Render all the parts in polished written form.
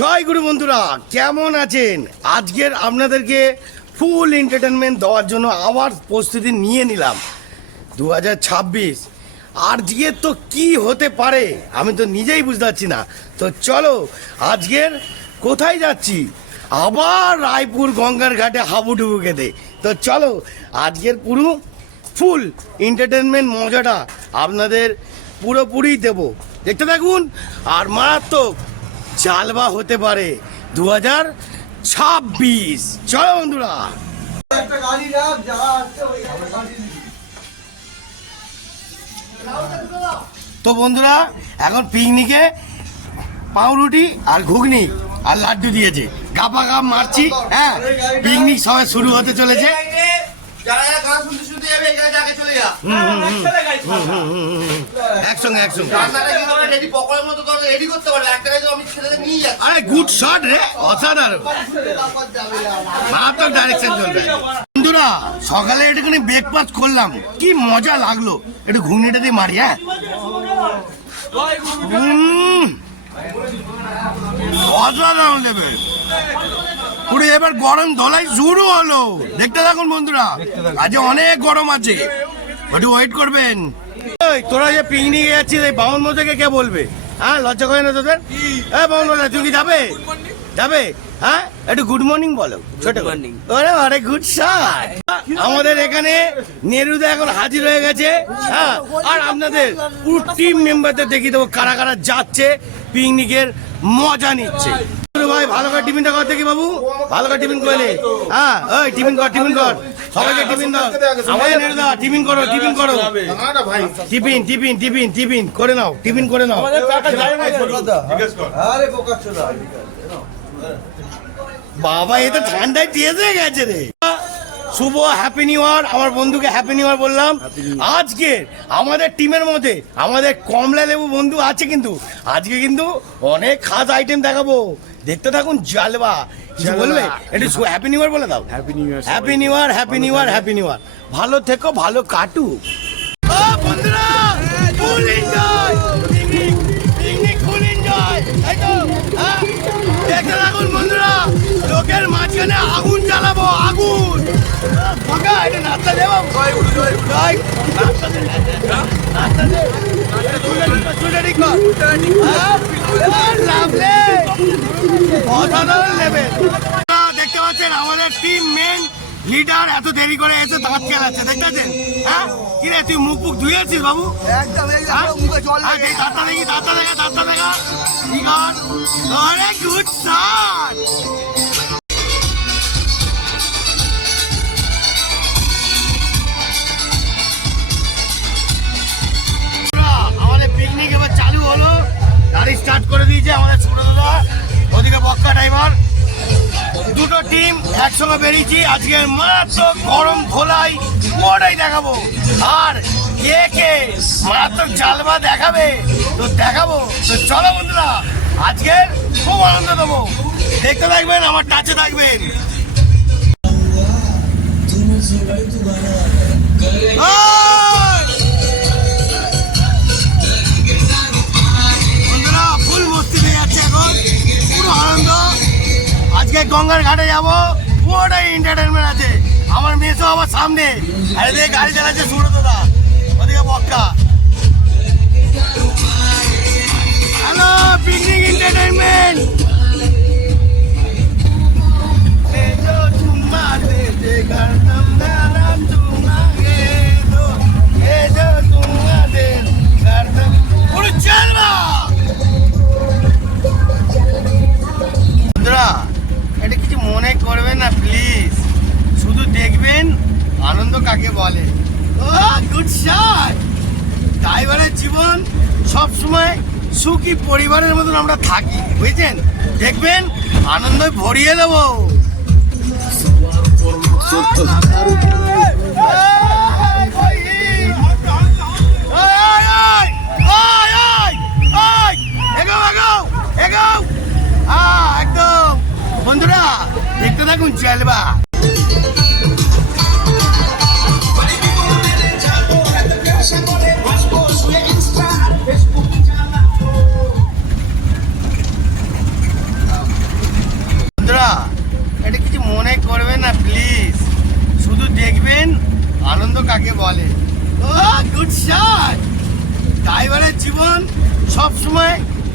জয় গুরু বন্ধুরা, কেমন আছেন? আজকের আপনাদেরকে ফুল এন্টারটেনমেন্ট দেওয়ার জন্য আবার প্রস্তুতি নিয়ে নিলাম। 2026 আজকে তো কি হতে পারে আমি তো নিজেই বুঝতে পারছি না। তো চলো আজকের কোথায় যাচ্ছি, আবার রায়পুর গঙ্গার ঘাটে হাবুডুবু খেতে। তো চলো আজকের পুরো ফুল এন্টারটেনমেন্ট মজাটা আপনাদের পুরোপুরি দেব, দেখতে থাকুন। আর মারাত্মক জালবা হতে পারে 2026। চলো বন্ধুরা। তো বন্ধুরা এখন পিকনিকে পাউরুটি আর ঘুগনি আর লাড্ডু দিয়েছে, গাপা গাপ মারছি। হ্যাঁ, পিকনিক সবাই শুরু হতে চলেছে। একসঙ্গে আরে গুড শট রে, অসাধারণ, মারাত্মক ডাইরেকশন চলবে। বন্ধুরা সকালে একটুখানি ব্রেকফাস্ট করলাম, কি মজা লাগলো। একটু ঘুগনিটা দিয়ে মারি। হ্যাঁ, অসাধারণ দেবে পুরো। এবার গরম ধলাই শুরু হলো, দেখতে থাকুন বন্ধুরা। আজ অনেক গরম আছে, একটু ওয়েট করবেন। তোরা যে পিকনিকে যাচ্ছিস, এই বামন মশাইকে কে বলবে? হ্যাঁ, লজ্জা করে না তোদের? হ্যাঁ বামন মশাই, তুই কি যাবে? হ্যাঁ, একটু গুড মর্নিং বলো। ছোট মর্নিং। আরে গুড শট। আমাদের এখানে নেরুদা এখন হাজির হয়ে গেছে। হ্যাঁ, আর আপনাদের পুরো টিম মেম্বারদের দেখিয়ে দেবো কারা কারা যাচ্ছে পিকনিকের মজা নিচ্ছে। ভাই ভালো করে টিফিনটা কর দেখি বাবু, ভালো করে টিফিন করলে। হ্যাঁ, ওই টিফিন কর সবাইকে টিফিন দাও। আমাদের নেরুদা টিফিন করো টিফিন করে নাও, টিফিন করে নাও। বাবা এ তো ঠান্ডায় টেসে গেছে রে। শুভ হ্যাপি নিউ ইয়ার। আমার বন্ধুকে হ্যাপি নিউ ইয়ার বললাম। আজকে আমাদের টিমের মধ্যে আমাদের কমলা লেবু বন্ধু আছে, কিন্তু আজকে কিন্তু অনেক খাস আইটেম দেখাবো, দেখতে থাকুন। জালবা কিছু বলবে? একটু হ্যাপি নিউ ইয়ার বলে দাও। Happy new year. ভালো থেকো, ভালো কাটু। বন্ধুরা full enjoy, picnic full enjoy. দেখতে থাকুন বন্ধুরা, লোকের মাঝখানে আগুন জ্বালাবো, আগুন। নাস্তা দেবো, দেখতে পাচ্ছেন আমাদের টিম মেন লিডার এত দেরি করে এসে দাঁত খেলাচ্ছে, দেখতে পাচ্ছেন? হ্যাঁ, কি রে তুই মুখ ধুয়েছিস বাবু? দাঁতটা দেখা। অনেক গুড শট। আমাদের পিকনিক এবার চালু হলো, গাড়ি স্টার্ট করে দিয়েছে আমাদের ছোট দাদা, ওদিকে বক্কা ড্রাইভার। দুটো টিম একসঙ্গে বেরিয়েছি। আজকের মারাত্মক গরম খোলাই পুরোটাই দেখাবো। আর কে মারাত্মক জালবা দেখাবে তো দেখাবো। তো চলো বন্ধুরা, আজকের খুব আনন্দ দেবো, দেখতে থাকবেন, আমার টাচে থাকবেন। বন্ধুরা ফুল মস্তি হয়ে যাচ্ছে এখন, পুরো আনন্দ। আজকে গঙ্গার ঘাটে যাবো, পুরোটাই এন্টারটেনমেন্ট আছে। আমার মেসো আমার সামনে, আর এদিকে গাড়ি চালাচ্ছে সুরতদা, ওদিকে বক্কা। Hello picnic entertainment. এটা কিছু মনে করবেন না প্লিজ, শুধু দেখবেন আনন্দ কাকে বলে। Good shot. ড্রাইভারের জীবন সবসময় সুখী পরিবারের মতন আমরা থাকি, বুঝছেন? দেখবেন আনন্দ ভরিয়ে দেবো। একদম বন্ধুরা দেখতে থাকুন জালবা। মনে করবেন না প্লিজ, শুধু দেখবেন আনন্দ কাকে বলে। ও গুড শট। ড্রাইভারের জীবন সবসময়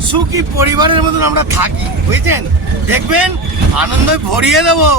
সুখী পরিবারের মতন আমরা থাকি, বুঝছেন? দেখবেন আনন্দে ভরিয়ে দেবো।